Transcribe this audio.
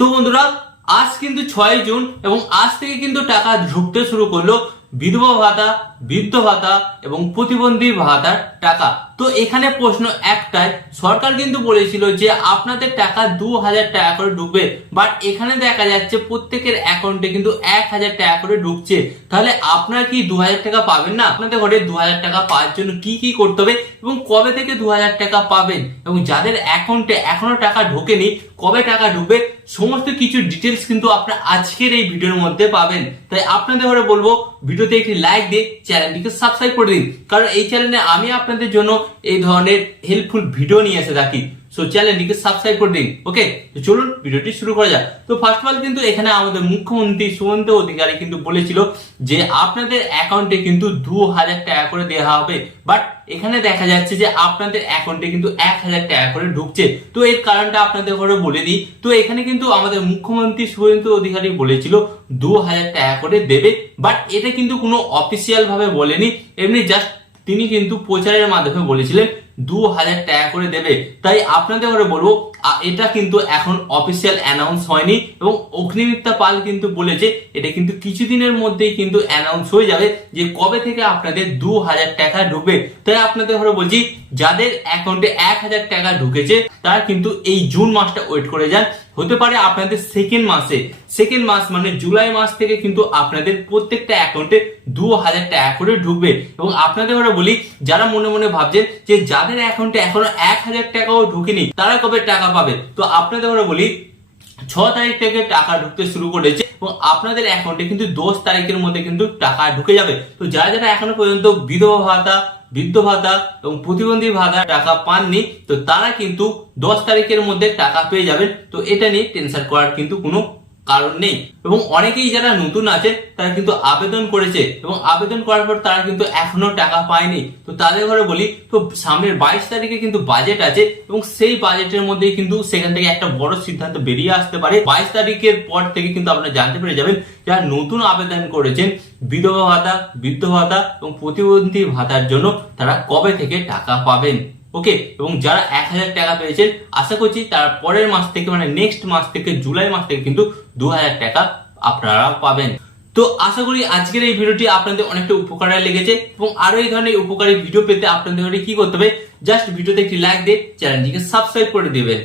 তো বন্ধুরা আজ কিন্তু 6 জুন এবং আজ থেকে কিন্তু টাকা ঢুকতে শুরু করলো বিধবা ভাতা, বৃদ্ধ ভাতা এবং প্রতিবন্ধী ভাতার টাকা। তো এখানে প্রশ্ন একটাই, সরকার কিন্তু বলেছিল যে আপনাদের টাকা 2000 টাকা করে ঢুকবে, বাট এখানে দেখা যাচ্ছে প্রত্যেকের অ্যাকাউন্টে কিন্তু 1000 টাকা করে ঢুকছে। তাহলে আপনারা কি 2000 টাকা পাবেন না? আপনাদের ঘরে 2000 টাকা পাওয়ার জন্য কি কি করতে হবে এবং কবে থেকে 2000 টাকা পাবেন এবং যাদের অ্যাকাউন্টে এখনো টাকা ঢোকেনি কবে টাকা ঢুকবে সমস্ত কিছু ডিটেলস কিন্তু আপনারা আজকের এই ভিডিওর মধ্যে পাবেন। তাই আপনাদের ঘরে বলবো ভিডিওতে একটি লাইক দিয়ে চ্যানেলটিকে সাবস্ক্রাইব করে দিন, কারণ এই চ্যানেলে আমি আপনাদের জন্য এই ধরনের হেল্পফুল ভিডিও নিয়ে এসে থাকি। সো চ্যানেলটিকে সাবস্ক্রাইব করে দিন। ওকে, তো চলুন ভিডিওটি শুরু করা যাক। তো ফার্স্ট অফ অল কিন্তু এখানে আমাদের মুখ্যমন্ত্রী শুভেন্দু অধিকারী কিন্তু বলেছিল যে আপনাদের অ্যাকাউন্টে কিন্তু 2000 টাকা করে দেওয়া হবে, বাট এখানে দেখা যাচ্ছে যে আপনাদের অ্যাকাউন্টে কিন্তু 1000 টাকা করে ঢুকছে। তো এর কারণটা আপনাদের ঘরে বলে দিই। তো এখানে কিন্তু আমাদের মুখ্যমন্ত্রী শুভেন্দু অধিকারী বলেছিল 2000 টাকা করে দেবে, বাট এটা কিন্তু কোনো অফিসিয়াল ভাবে বলেনি, এমনি জাস্ট তিনি কিন্তু প্রচারের মাধ্যমে বলেছিলেন 2000 টাকা করে দেবে। তাই আপনাদের ঘরে বলবো এটা কিন্তু এখন অফিসিয়াল অ্যানাউন্স হয়নি এবং অগ্নিমিত্রা পাল কিন্তু বলেছে এটা কিন্তু কিছুদিনের মধ্যেই কিন্তু অ্যানাউন্স হয়ে যাবে যে কবে থেকে আপনাদের 2000 টাকা ঢুকবে। তাই আপনাদের ঘরে বলছি যাদের অ্যাকাউন্টে 1000 টাকা ঢুকেছে তারা কিন্তু এই জুন মাসটা ওয়েট করে যান। হতে পারে আপনাদের সেকেন্ড মাস মানে জুলাই মাস থেকে কিন্তু আপনাদের প্রত্যেকটা অ্যাকাউন্টে 2000 টাকা করে ঢুকবে। এবং আপনাদের ঘরে বলি যারা মনে মনে ভাবছেন যে যাদের অ্যাকাউন্টে এখনো 1000 টাকাও ঢুকেনি তারা কবে টাকা পাবে, তো আপনাদের ঘরে বলি 6 তারিখ থেকে টাকা ঢুকতে শুরু করেছে এবং আপনাদের অ্যাকাউন্টে কিন্তু 10 তারিখের মধ্যে কিন্তু টাকা ঢুকে যাবে। তো যারা যারা এখনো পর্যন্ত বিধবা ভাতা, বৃদ্ধ ভাতা এবং প্রতিবন্ধী ভাতা টাকা পাননি তো তারা কিন্তু 10 তারিখের মধ্যে টাকা পেয়ে যাবেন। তো এটা নিয়ে টেনশন করার কিন্তু কোনো কারণ নেই। এবং অনেকেই যারা নতুন আছে তারা কিন্তু আবেদন করেছে এবং আবেদন করার পর তারা কিন্তু এখনো টাকা পায়নি। তো তাদের ঘরে বলি তো সামনের 22 তারিখে কিন্তু বাজেট আছে এবং সেই বাজেটের মধ্যেই কিন্তু সেখান থেকে একটা বড় সিদ্ধান্ত বেরিয়ে আসতে পারে। 22 তারিখের পর থেকে কিন্তু আপনারা জানতে পেরে যাবেন যারা নতুন আবেদন করেছেন বিধবা ভাতা, বৃদ্ধ ভাতা এবং প্রতিবন্ধী ভাতার জন্য তারা কবে থেকে টাকা পাবেন। ওকে, এবং যারা 1000 টাকা পেয়েছেন আশা করছি তার পরের মাস থেকে মানে নেক্সট মাস থেকে জুলাই মাস থেকে কিন্তু 2000 টাকা আপনারা পাবেন। তো আশা করি আজকের এই ভিডিওটি আপনাদের অনেকটা উপকারে লেগেছে এবং আরো এই ধরনের উপকারী ভিডিও পেতে আপনাদের কি করতে হবে, জাস্ট ভিডিওতে একটি লাইক দিয়ে চ্যানেলটিকে সাবস্ক্রাইব করে দিবেন।